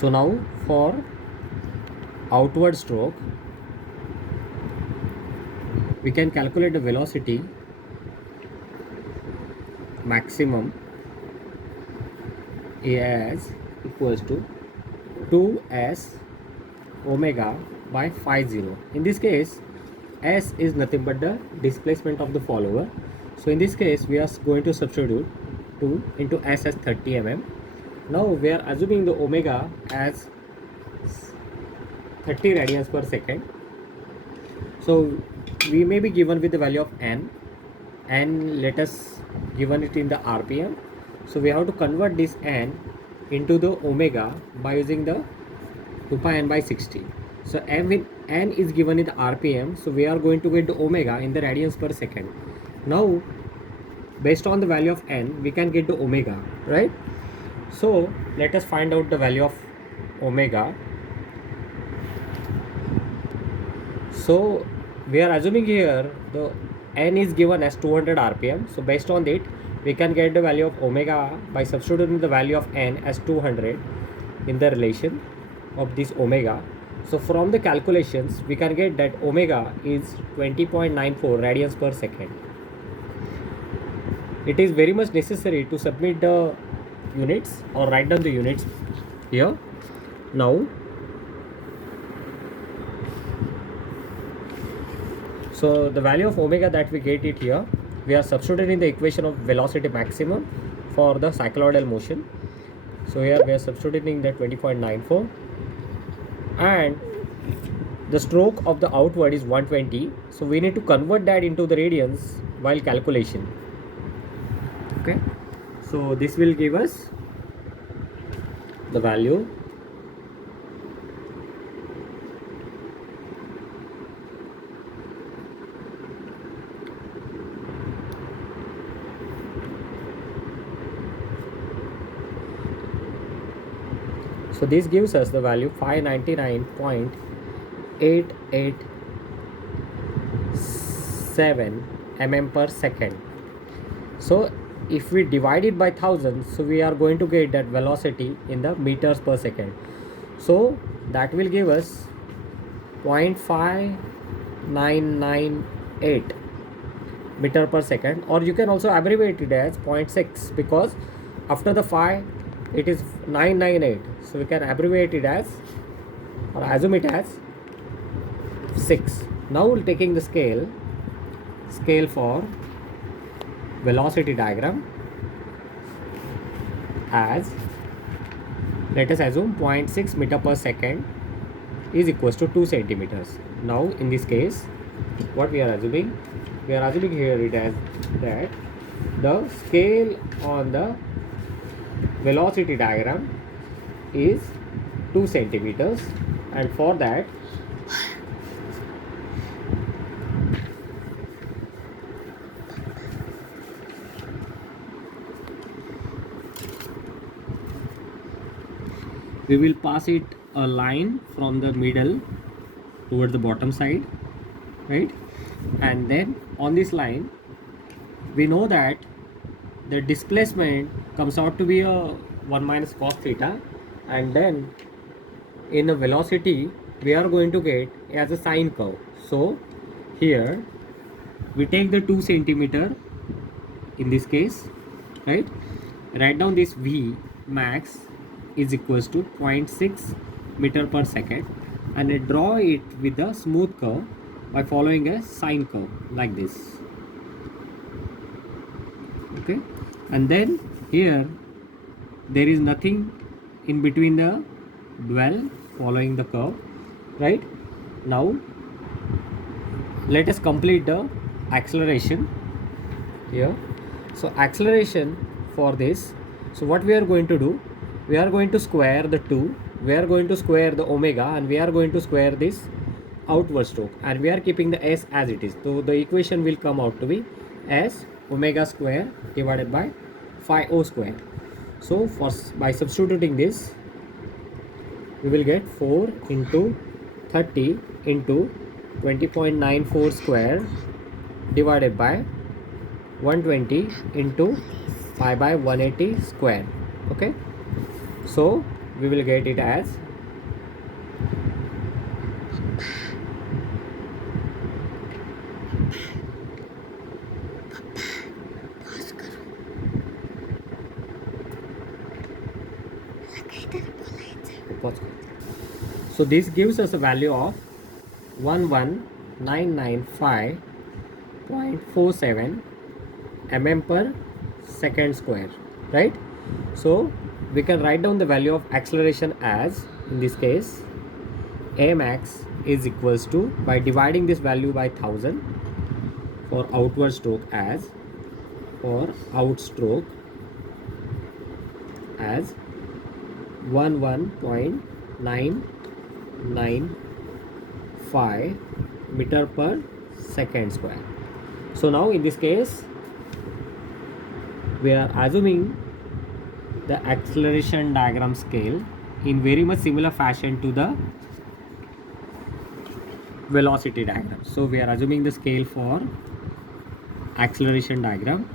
So now for outward stroke, we can calculate the velocity maximum as equals to 2s omega by phi 0. In this case, s is nothing but the displacement of the follower. So in this case, we are going to substitute 2 into s as 30 mm. Now we are assuming the omega as 30 radians per second. So we may be given with the value of n, and let us given it in the rpm. So we have to convert this n into the omega by using the 2 pi n by 60. So n is given in the rpm, so we are going to get the omega in the radians per second. Now based on the value of n, we can get the omega, right? So let us find out the value of omega. So we are assuming here the n is given as 200 rpm. So based on it, we can get the value of omega by substituting the value of n as 200 in the relation of this omega. So from the calculations, we can get that omega is 20.94 radians per second. It is very much necessary to submit the units or write down the units here. Now, so the value of omega that we get it here, we are substituting the equation of velocity maximum for the cycloidal motion. So here we are substituting that 20.94, and the stroke of the outward is 120. So we need to convert that into the radians while calculation. Okay, so this will give us the value so this gives us the value 599.887 mm per second. So if we divide it by 1000, so we are going to get that velocity in the meters per second. So that will give us 0.5998 meter per second, or you can also abbreviate it as 0.6, because after the 5 it is 998. So we can abbreviate it as, or assume it as 6. Now we're taking the scale for velocity diagram as, let us assume 0.6 meter per second is equals to 2 centimeters. Now in this case, what we are assuming here it as that the scale on the velocity diagram is 2 centimeters, and for that we will pass it a line from the middle towards the bottom side, right? And then on this line, we know that the displacement comes out to be a 1 minus cos theta, and then in a velocity we are going to get as a sine curve. So here we take the 2 centimeter in this case, right? Write down this v max is equals to 0.6 meter per second, and I draw it with a smooth curve by following a sine curve like this. Okay, and then here there is nothing in between the dwell following the curve, right? Now let us complete the acceleration here. So acceleration for this, so what we are going to do, we are going to square the 2, we are going to square the omega, and we are going to square this outward stroke, and we are keeping the s as it is. So the equation will come out to be as omega square divided by phi o square. So by substituting this, we will get 4 into 30 into 20.94 square divided by 120 into pi by 180 square. Okay, so we will get it as so this gives us a value of 11995.47 mm per second square, right? So we can write down the value of acceleration as, in this case, a max is equals to, by dividing this value by 1000 for outward stroke, as for outstroke as 11.995 meter per second square. So now in this case we are assuming the acceleration diagram scale in very much similar fashion to the velocity diagram. So we are assuming the scale for acceleration diagram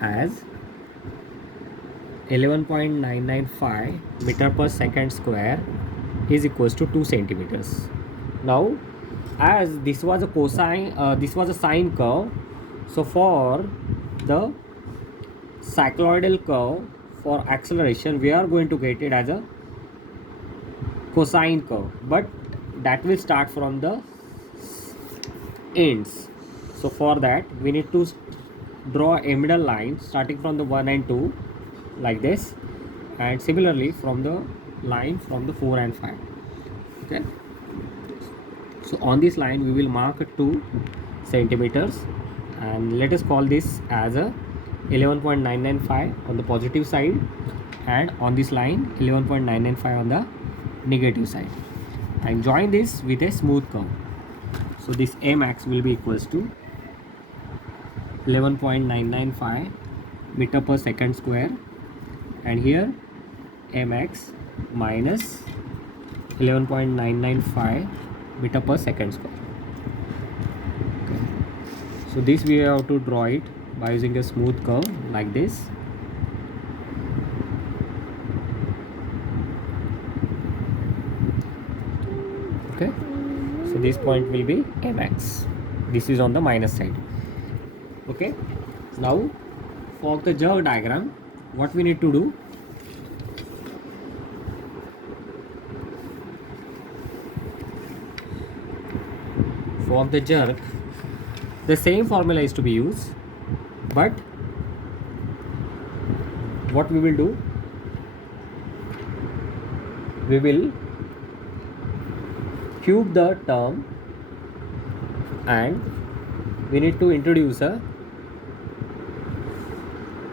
as 11.995 meter per second square is equals to 2 centimeters. Now as this was a cosine, this was a sine curve, so for the cycloidal curve for acceleration we are going to get it as a cosine curve, but that will start from the ends. So for that we need to draw a middle line starting from the 1 and 2 like this, and similarly from the line from the 4 and 5. Okay, so on this line we will mark 2 centimeters, and let us call this as a 11.995 on the positive side, and on this line 11.995 on the negative side, and join this with a smooth curve. So this a max will be equals to 11.995 meter per second square, and here a max minus 11.995 meter per second square. Okay. So this we have to draw it by using a smooth curve like this. Okay, so this point will be a max. This is on the minus side. Okay, now for the jerk diagram, what we need to do, for the jerk the same formula is to be used, but what we will do, we will cube the term and we need to introduce a